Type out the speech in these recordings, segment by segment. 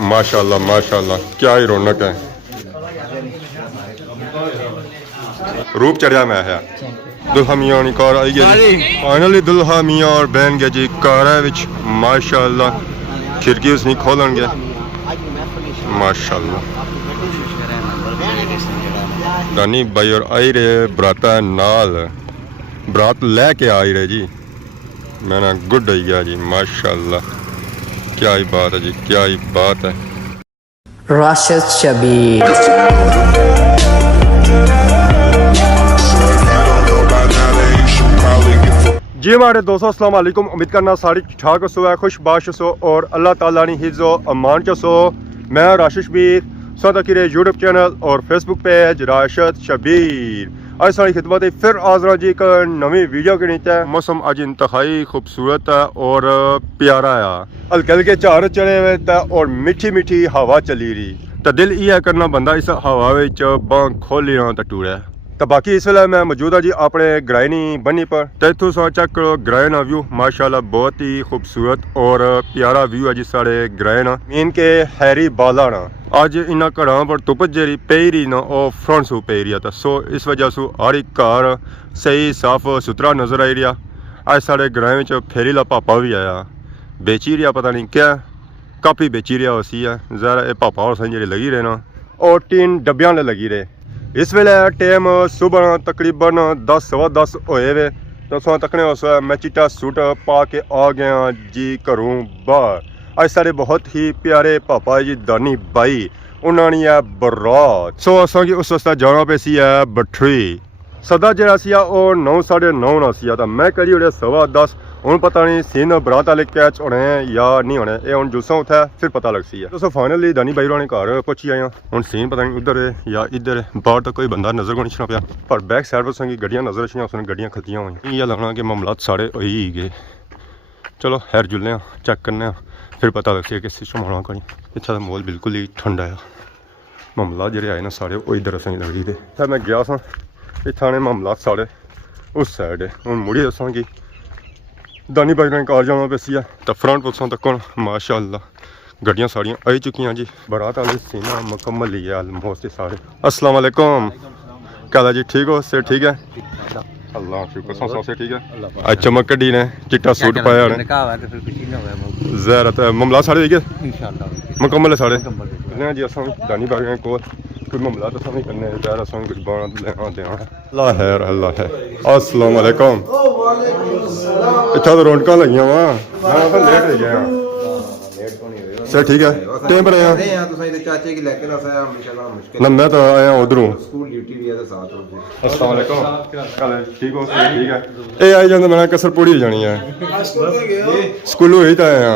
माशाल्लाह माशाल्लाह, क्या ही रौनक है। रूप चढ़िया मैं है दुल्हा मियां नी कार आई गई फाइनली। दुल्हा मियां और बहन गए जी कार विच माशाल्लाह। खिड़की उसने खोलन गया माशाल्लाह। दानी भाई और आई रहे बराता नाल, बरात लेके आई रहे जी। मैंने गुड आई गया जी माशाल्लाह। क्या ही बात है जी, क्या ही बात है। Rashid Shabir जी हमारे दोस्तों अस्सलाम वालेकुम। उम्मीद करना सारी ठाक सो है, खुश बाश सो और अल्लाह ताला नी हिज़्ज़ो अमान च सो। मैं राशिद शबीर सदा कि यूट्यूब चैनल और फेसबुक पेज राशिद शबीर आज सारी खिदमत फिर आजरा जी एक नवी वीडियो के नीचे। मौसम आज इंतहाई खूबसूरत है और प्यारा है। हल्के हल्के चार चले हुए और मीठी मीठी हवा चली रही तो दिल ये करना बंदा इस हवा बांह खोली रहा तो टूरे। तो बाकी इस वेले मैं मौजूद हाँ जी अपने ग्राइनी बनी पर। तो इतों सो चेक करो ग्राइन व्यू माशाल्लाह बहुत ही खूबसूरत और प्यारा व्यू है जी साढ़े ग्राइन। मीन के हैरी बाला ना अज इन्होंने घड़ा पर धुप जेरी पई रही ना और फ्रंट सू पई रही है। तो सो इस वजह से हर एक घर सही साफ सुथरा नज़र आई रहा। अज साढ़े ग्रां फेरी ला पापा भी आया बेची रहा, पता नहीं क्या काफ़ी बेची रहा उसी है ज़रा ये पापा और सही लगी रहे ना और 3 डब्बियां लगी रहे। इस वेले टाइम सुबह तकरीबन 10 सवा 10 होए वे। तो सो तकने उस मैं चिट्टा सूट पा के आ गया जी घरों बाहर। अज साढ़े बहुत ही प्यारे पापा जी दानी भाई उन्होंने है बरात। सो असा कि उस वास्ते जाना पे सी है बठरी सदा जरा सी 9 साढ़े 9 ना सी। तो मैं करी उड़े सवा 10 हूँ पता नहीं सीन बरात वाले कैच होने या नहीं होने ये हूँ जुस्सा उत्थे फिर पता लग सी है। दोस्तों फाइनली दानी भाई होने घर पहुंची आए हूँ सीन पता नहीं उधर है या इधर है। बाहर तो कोई बंदा नजर को नहीं छना पाया पर बैक साइड पर संगी गड्डियाँ नजर छियाँ उसने गड्डियाँ खतियाँ हुई। यह लगना कि मामलात सारे हो ही गए। चलो खैर जुलने चेक करने फिर पता लग सी कि सिस्टम होना कोई। इतना तो माहौल बिल्कुल ही ठंडा है। मामलात जो आए ना सारे वो इधर असें लगी थे। फिर मैं गया सा इतने मामलात सारे उस साइड है। हूँ मुड़ी दसा कि दानी भाई ने कार जाना पैसी है। तो फ्रंट पुछों तक माशाल्लाह गड्डियाँ सारियाँ आई चुकी जी। बारात वाले सीना मुकम्मल ही है ऑलमोस्ट सारे। अस्सलाम वालेकुम क्या जी ठीक हो से ठीक है अल्लाह शुक्र से ठीक है। आज चमक कड्डी ने चिट्टा सूट पाया जहरत मामला सारे मुकम्मल है सारे जी। अस दानी भाई को कोई मामला तो नहीं करने यार अस कुछ बना देना अल्लाह खैर अल्लाह है। अस्सलाम वालेकुम इतना तो रौनक लगियां वा मैं लेट हो गया सर ठीक है टाइम पर आया चाचे की लेके ना मैं तो आया उधरों स्कूल ड्यूटी भी है साथ हो। अस्सलाम वालेकुम ठीक हो ठीक है ये आई जांदा मैं कसर पूरी हो जानी है स्कूल ही तो आया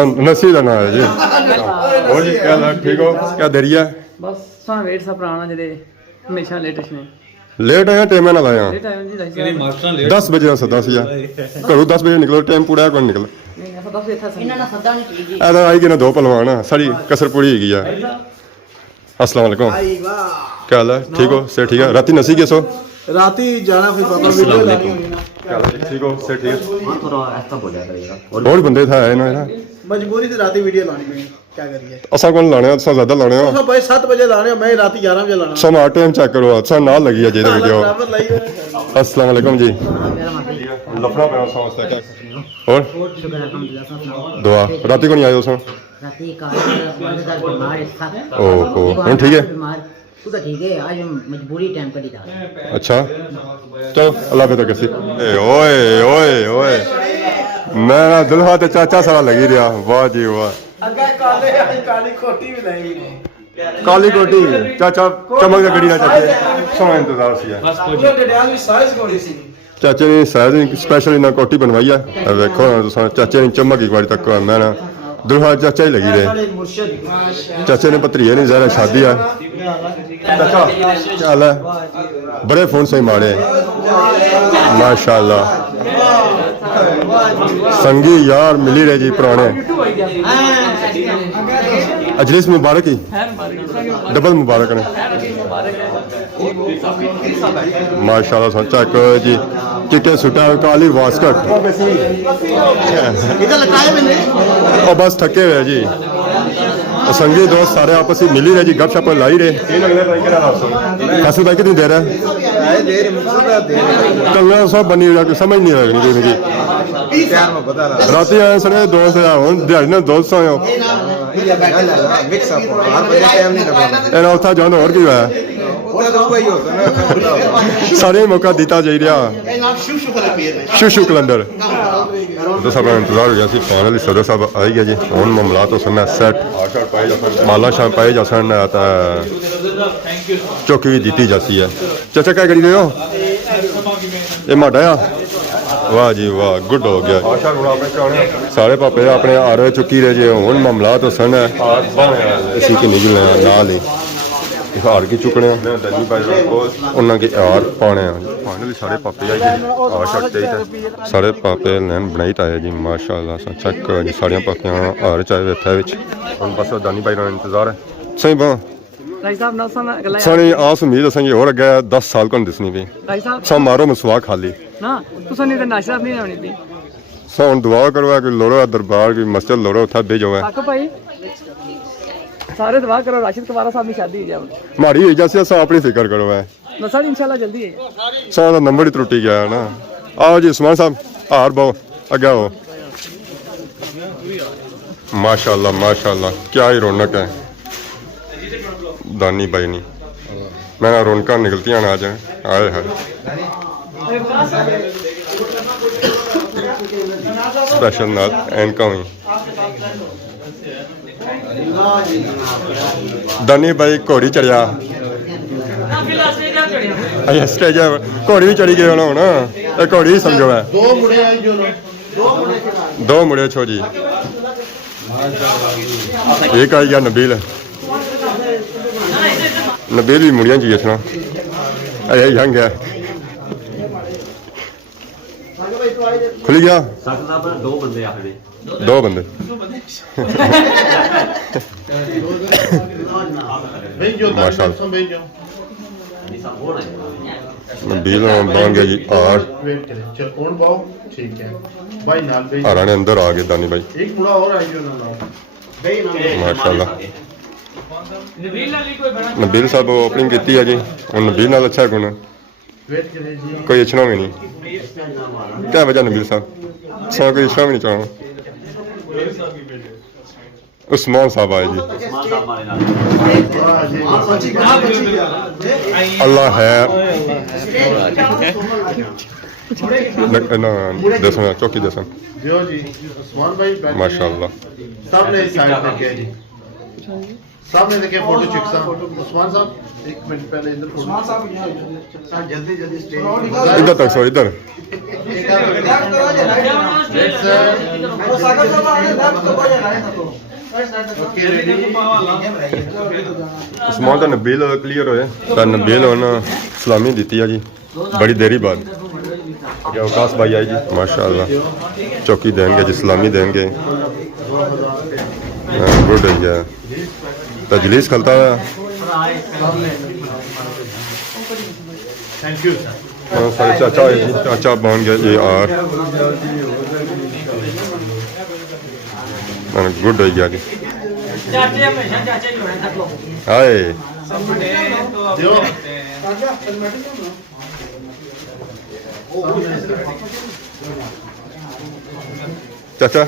नसी का ना है जी। और जी क्या ठीक हो क्या दरिया बस सा वेट सा पुराना जेडे हमेशा लेटेस्ट ने लेट आया टाइम ना लाया 10 बजे सदा सी घरों 10 बजे निकलो टाइम पूरा कौन निकल आई गए ना 2 पलवान सारी कसर पूरी हैगी है। अस्सलाम वालेकुम क्या हाल है ठीक हो से ठीक है राती नसी के सो राती जाना फिर पापा वीडियो लानी होगी ना ठीक हो से ठीक है थोड़ा ऐसा बोला करेगा और बंदे था आए ना मजबूरी से राती वीडियो लानी पड़ी क्या करिए असा कौन लाने असा ज्यादा लाने हो तो भाई 7 बजे लाने मैं राती 11 बजे लाना समा टाइम चेक करो असा ना लगी है जे वीडियो। अस्सलाम वालेकुम जी लफड़ा पे समझता क्या और दुआ राती को नहीं आए दोस्तों राती का बीमार था ओहो ठीक है तू तो ठीक है आज मजबूरी टाइम पर ही था। अच्छा चलो अल्लाह पे तो कैसी ओए ओए ओए मैं ना दुल्हा ते चाचा सारा लगी रहा वाह जी वाह अगे काली कोटी भी नहीं काली कोटी चाचा चमक गड़ी ना चाचे सोना इंतजार सी है पूरा डडियाल की साइज कोड़ी सी चाचे ने साइज स्पेशल इना कोटी बनवाई है देखो ना चाचे ने चमक एक बार तक मैं ना दुल्हा चाचा ही लगी रहे चाचे ने पत्रिया नहीं ज़रा शादी है चाचा क्या हाल है बड़े फोन से ही मारे माशाल्लाह संगी यार मिली रहे जी पुराने अजलिस मुबारक ही डबल मुबारक ने माशाल्लाह सच्चा जी चिट्टे सुटा काली वास्कट और बस थके हुए जी संगी दोस्त सारे आपस में मिली रहे जी गप शप लाई रहे फैसल भाई कितनी देर है कल सब बनी समझ नहीं लगनी रात आए सने दोस्त हूँ दिहाड़ी ने दोस्त आए उत्थे जाना और की होया सारे मौका दिता जा रहा शू कलंदर तो सब इंतजार हो गया फाइनली सदर साहब आई गया जी हूँ मामला तो सुनना सेट माला शाम पाए जा सन चौकी भी दी जाती है चाचा क्या करी हो ये माडा आ वाह जी वाह गुड हो गया सारे पापे अपने आर चुकी रहे जी हूँ मामला तो सन इसी की निकलने नाल ही हार की चुकने उन्होंने के हार पाने फाइनली सारे पापे आई जी आ सकते सारे पापे लैन बनाई आए जी माशाल्लाह चेक करो जी सारिया पापियां हार चाहे इत्थे हम बस दानी भाई का इंतजार है सही बां सारी आस उम्मीद असेंगी और अगे 10 साल को दिसनी पई सब मारो मसवा खाली ना तुसा नहीं नाशरा नहीं होनी थी सो दुआ करो कि लोड़ो दरबार की मस्जिद लोड़ो उठा भेजो है भाई सारे दुआ करो राशिद कुमारा साहब की शादी है हमारी जैसे सा अपनी फिक्र करो है सर इंशाल्लाह जल्दी है सा नंबर ही त्रुटि गया है ना आओ जी उस्मान साहब हार बहु अगे हो माशाल्लाह माशाल्लाह क्या ही रौनक है दानी भाई नहीं मैं रौनक निकलती हैं आज आए है स्पेशल नाथ एनका हुई दानी भाई घोड़ी चढ़िया अच्छा स्टेज घोड़ी भी चढ़ी गए होना हूँ घोड़ी समझो है दो मुड़े छो जी एक आई गया नबील नबील भी मुड़िया जी इसना अरे यंग है खुली गया दो बंदे नबील बन गया जी आठ हारा ने अंदर आ गए दानी भाई माशाल्लाह नबील साहब ओपनिंग की है जी और नबील नाल अच्छा गुण कोई अच्छना भी नहीं क्या वजह नबील साहब सौ कोई अच्छा भी नहीं चाहो उस्मान साहब आए जी अल्लाह है दसन चौकी दसन माशाल्लाह सामने देखिए फोटो चिक्सा उस्मान साहब एक मिनट पहले इधर उस्मान साहब जल्दी जल्दी स्टेज इधर तक सो इधर उस्मान का नबील क्लियर होए तो नबील होना सलामी दी है जी बड़ी देरी बाद अवकाश भाई आई जी माशाल्लाह चौकी देंगे जी सलामी देंगे गुड है जी तजलीस खलता है थैंक यू सर चाचा जी चाचा बन गया ये आर गुड हो गया जी हाय चाचा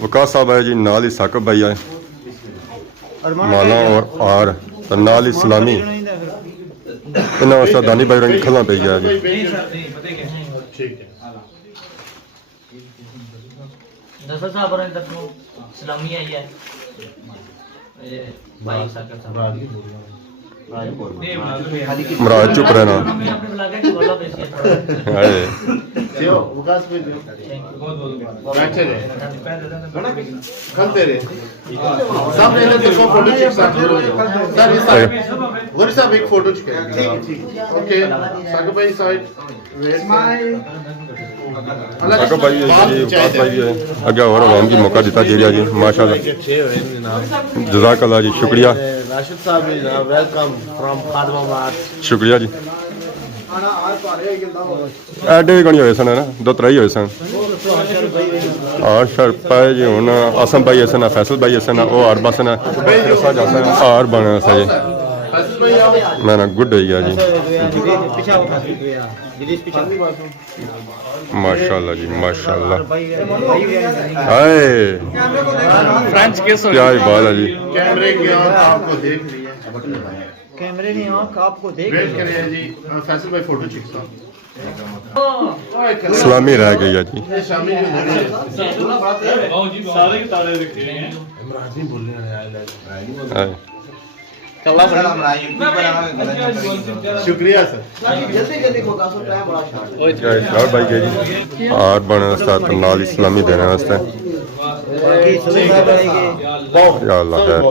वकास साहब है जी नाल ही साकब भाई आए माला और आर नाल ही सलामी इन्होंने वास्ते दानी भाई रंग खला पे गया जी दरअसल साहब ने तक सलामी आई है भाई साहब मराज चुप रहना अपने बुला के बोलो बेसिए थोड़ा हाय बैठे रहे खलते रहे सब ले लेते को फोटो खींच सकते हो सर इस साइड गोरी साहब एक फोटो खींचेंगे ठीक ओके सागो भाई साइड स्माइल अगर भाई जी बात भाई है अगर और आवाम की मौका दिता जेरिया जी माशाल्लाह जज़ाकल्लाह जी शुक्रिया राशिद साहब वेलकम फ्रॉम खादमाबाद शुक्रिया जी एडे भी गणी हुए सन है ना दो त्रई हुए सन और शर पाए जी हूँ आसम भाई ऐसा ना फैसल भाई ऐसा ना वो आर बस ना आर बने सा जी मैं ना गुड हो गया जी माशाल्लाह जी माशाल्लाह हाय फ्रेंच किस हो क्या ही बात है जी कैमरे की आंख आपको देख रही है कैमरे की आंख आपको देख वेट करिए जी फैसल भाई फोटो खींचता सलामी रह गई है जी ये शामिल हो रही सारे के ताले रखे हैं इमरान जी बोल रहे हैं हाय शुक्रिया सर जल्दी खोका सो टाइम बड़ा शार्ट क्या यार भाई के जी आर बने साथ नाल इस्लामी देने वास्ते या अल्लाह खैर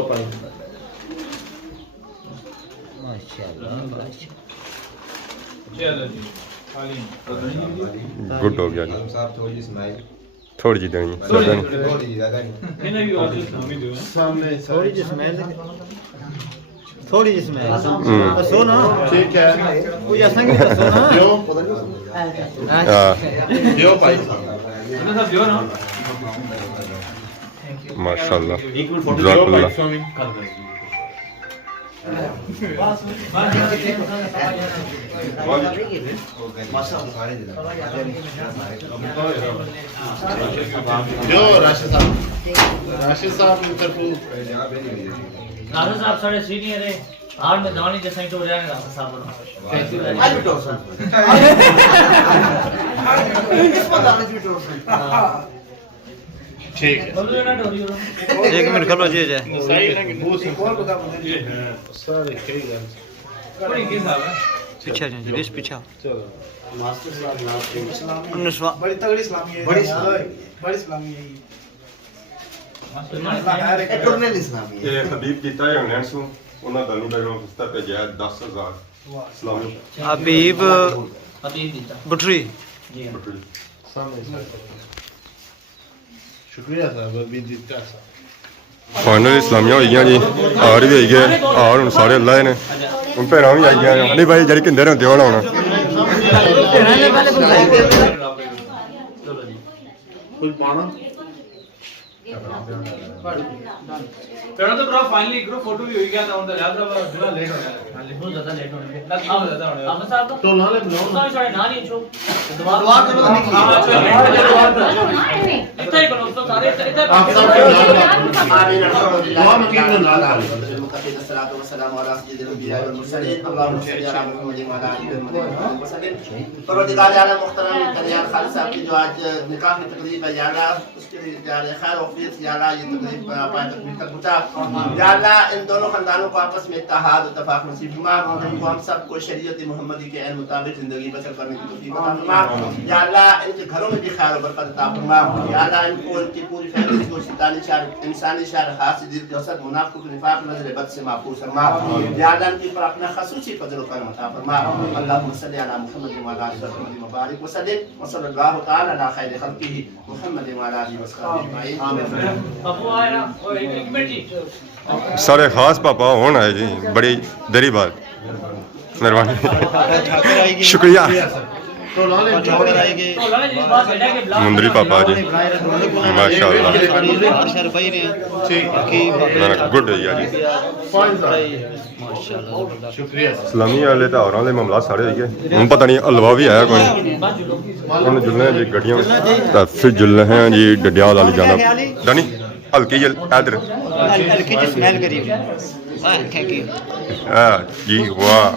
गुड हो गया जी साहब थोड़ी सी स्माइल थोड़ी जी देनी ज्यादा नहीं थोड़ी सी ज्यादा नहीं सामने थोड़ी सी स्मेल थोड़ी सी स्मेल बसो ना ठीक है कोई ऐसा नहीं बसो ना जो हाँ जो भाई माशाल्लाह जो जज़ाकल्लाह भाई स्वामी जो राशिद साहब इंटरव्यू राजा साहब साढ़े सीनियर है हार में दानी जैसा ही तो रहा है राजा साहब ठीक है एक मिनट खलो जी जाए सारे कई गल पीछे जाए जी पीछे चलो मास्टर साहब बड़ी तगड़ी इस्लामी है बड़ी इस्लामी है ये हबीब कीता है इंग्लैंड से ਉਹਨਾਂ ਦਾ ਨੂੰ ਡਾਇਰੋ ਕਿਸਤਾ ਭੇਜਿਆ 10000 ਇਸਲਾਮੀ हबीब अभी दीता बुटरी सामने शुक्रिया साहब अभी जीता साहब फाइनल इस्लामिया हो गई जी आर भी आई गए आर हूँ सारे अल्लाह ने हूँ भैन भी आई गए नहीं भाई जी कि होंगे होना होना कोई पाना पेड़ा तो पूरा फाइनली करो फोटो भी हो गया था उनका याद रहा थोड़ा लेट हो गया बहुत ज्यादा लेट होने के अब ज्यादा होने अब साहब तो लाले बनाओ तो सारे ना नहीं छो दुआ करो इतना ही करो तो सारे इतना आप सब दुआ में किन ना ला परवरदिगार आलम मुहतरम दनियाल खालिद साहब की जो आज निकाह की तकरीब है या अल्लाह उसके लिए खैर औफियत या अल्लाह ये तकरीब पाए तकमील तक पहुंचा या अल्लाह इन दोनों खानदानों को आपस में इत्तेहाद और इत्तेफाक नसीब फरमा इनको हम सबको शरीयत मुहम्मदी के मुताबिक जिंदगी बसर करने की तौफीक अता फरमा या अल्लाह इनके घरों में भी खैर और बरकत अता फरमा या अल्लाह इनको इनकी पूरी फैमिली को शैतानी शार इंसानी शार हासिद दिल के असद मुनाफिक निफाक नजर बद से महफूज फरमा या अल्लाह इनके पर अपना खसूसी फजल और करम अता फरमा अल्लाहुम्मा सल्ली अला मुहम्मद व अला आलि मुहम्मद व बारिक व सल्लिम व सल्लल्लाहु तआला अला खैरि खल्किही मुहम्मद व अला आलिहि व सल्लम आमीन अब वो आया और एक मिनट जी सारे खास पापा होना है जी बड़ी देरी बाद मेहरबानी शुक्रिया तो लाले ठाकुर आएंगे तो लगा जी बात बेटा के ब्लॉग मुंदरी पापा जी माशाल्लाह सर भाई ने ठीक मेरा गुड है जी फाइन साहब माशाल्लाह शुक्रिया साहब इस्लामी वाले तो और वाले मामला सारे हो गए हूँ पता नहीं हलवा भी आया कोई ਹੁਣ जुलने जी गड्डियां तो फिर जुलने हैं जी डडियाल वाली जाना दानी हल्की जल इधर हल्की सी स्मेल करी वाह थैंक यू जी वाह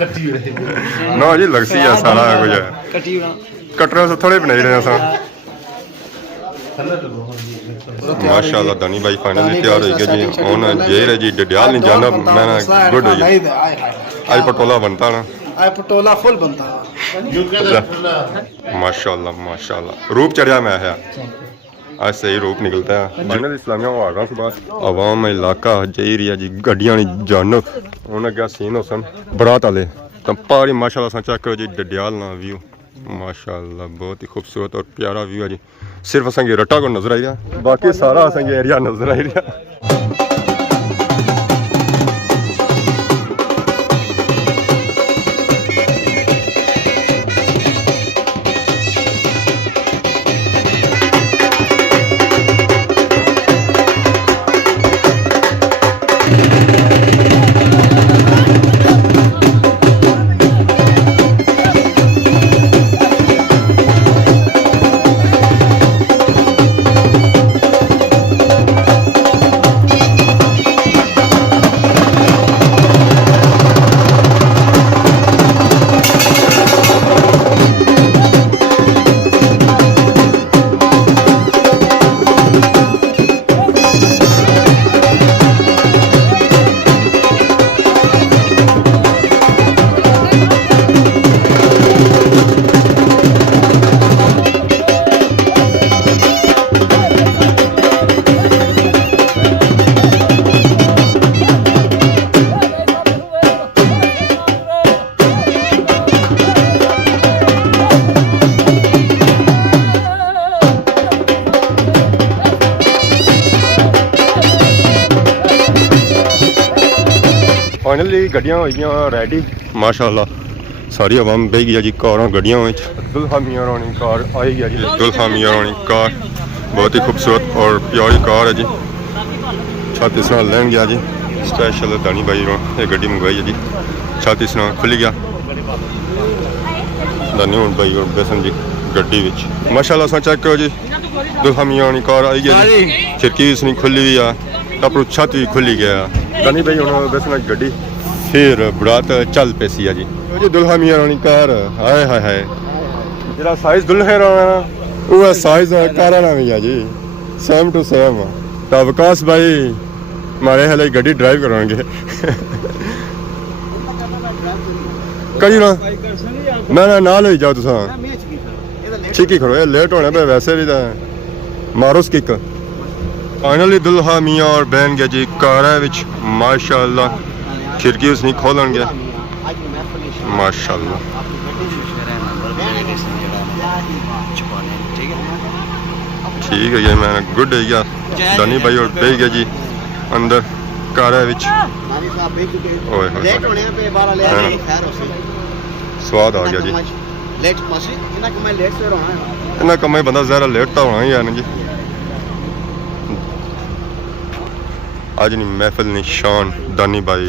कट्टी रहे ना जी लगसी है सारा कुछ कटी कटरे से थोड़े बनाई रहे हैं माशाल्लाह दानी भाई फाइनली तैयार हो गया जी ऑन जेर है जी डडियाल नहीं जाना मैंने गुड हो गया आज पटोला बनता ना पटोला फुल बनता माशाल्लाह माशाल्लाह रूप चढ़िया मैं है आज सही रूप निकलता है जिन्हें इस्लामिया आगा सुबह आवाम इलाका जई रही है जी गड्डियां नहीं जानब उन्हें क्या सीन हो सन बरात वाले तो पारी माशाल्लाह चेक करो जी डडियाल ना व्यू माशाल्लाह बहुत ही खूबसूरत और प्यारा व्यू है जी सिर्फ असेंगे रट्टा को नजर आई रहा बाकी सारा असेंगे एरिया नजर आई रहा फाइनली गड्डियां हो गई रेडी माशाल्लाह सारी आवाम बह गई जी कारां गड्डियां दुल्हा मियां रानी कार आई गई जी दुल्हा मियां रानी कार बहुत ही खूबसूरत और प्यारी कार है जी छत इस नाल लैन गया जी स्पेशल दानी भाई ये गड्डी मंगवाई है जी छत इस नाल खुली गया दानी भाई और बेसन जी गड्डी विच माशाल्लाह सा चेक करो जी दुल्हा मियां रानी कार आई गई जी खिड़की भी इसनी खुली हुई है अपनी छत भी खुली गया दानी भाई हूँ बेसन गड्डी फिर बरात चल पैसी है जी दुल्हा मियां रानी कार हाय हाय हाय जरा साइज दुल्हे राना वो साइज कारा ना भी है जी सेम टू सेम तो विकास भाई हमारे हाल गड्डी ड्राइव कराएंगे करी ना नाल हो जाओ तुसा ठीक ही खड़ो लेट होने पे वैसे भी तो मारो स्किक फाइनली दुल्हा मियाँ और बहन गया जी कार माशाल्लाह खिड़की उसने खोलन गया माशाल्लाह ठीक है ये मैं गुड है गया दानी भाई और बह गया जी अंदर कार स्वाद आ गया जी इन्ना कम बंदा ज़रा लेट तो होना ही है ना जी आज नहीं महफिल निशान दानी भाई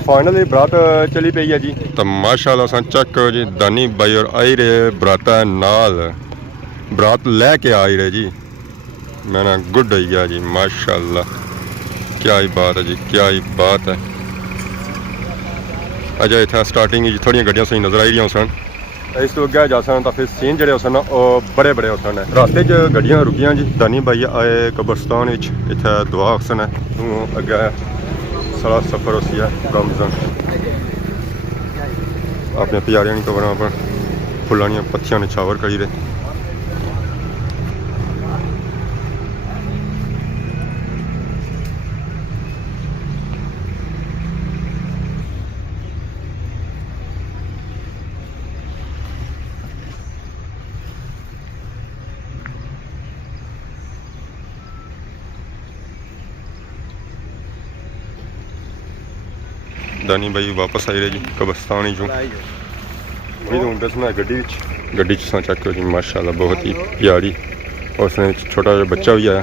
फाइनली बरात चली पई है जी तो माशाल्लाह सा चेक करो जी दानी भाई और आई रहे बराता नाल बरात लेके आई रहे जी मैंने गुड हो गया जी माशाल्लाह क्या ही बात है जी क्या ही बात है अजय इतना स्टार्टिंग थोड़ी गड्डियां सही नजर आई रही सन इस तो अगे जा सन तो फिर सीन जो सन बड़े बड़े होते हैं रास्ते च गड्डियां रुकियां जी दानी भाई आए कब्रस्तान इतना दुआ अक्सन है अगे सारा सफर उसी है रमजान अपने प्यारियां कबर पर फुलानियां पत्तियां निछावर करी रहे दानी भाई वापस आई रहे जी कब्रस्तान ही चूँ दसना गड्डी चेक करो जी माशाल्लाह बहुत ही प्यारी और उसने छोटा जो बच्चा भी आया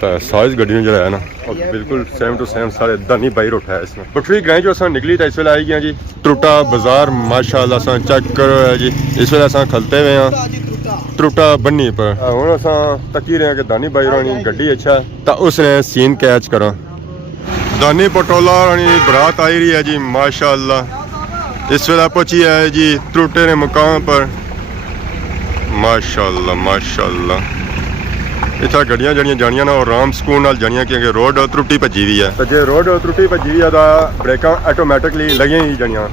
तो साइज गड्डी ने जो है ना और बिल्कुल सेम टू सेम सारे दानी भाई उठाया इसमें बटरी ग्राई जो निकली तो इस वे आई गया जी त्रुटा बाजार माशाल्लाह चेक करो है जी इस वे खलते हुए हैं त्रुटा बन्नी पर हूँ अस तकी रहे हैं कि दानी भाई रानी गड्डी अच्छा तो उसने सीन कैच करा दानी पटोला रानी बरात आई रही है जी माशाल्लाह इस वेला पहुंची है जी त्रुटे ने मुकाम पर माशाल्लाह माशाल्लाह ਇੱਥੇ ਗੱਡੀਆਂ ਜਿਹੜੀਆਂ ਜਾਣੀਆਂ ਨੇ ਉਹ ਆਰਾਮ ਸਕੂਨ ਨਾਲ ਜਾਣੀਆਂ ਕਿਉਂਕਿ ਰੋਡ ਤਰੁੱਟੀ ਭੱਜੀ ਦੀ ਹੈ ਤੇ ਜੇ ਰੋਡ ਤਰੁੱਟੀ ਭੱਜੀ ਦੀ ਆ ਤਾਂ ਬ੍ਰੇਕਾਂ ਆਟੋਮੈਟਿਕਲੀ ਲੱਗੀਆਂ ਹੀ ਜਾਣੀਆਂ।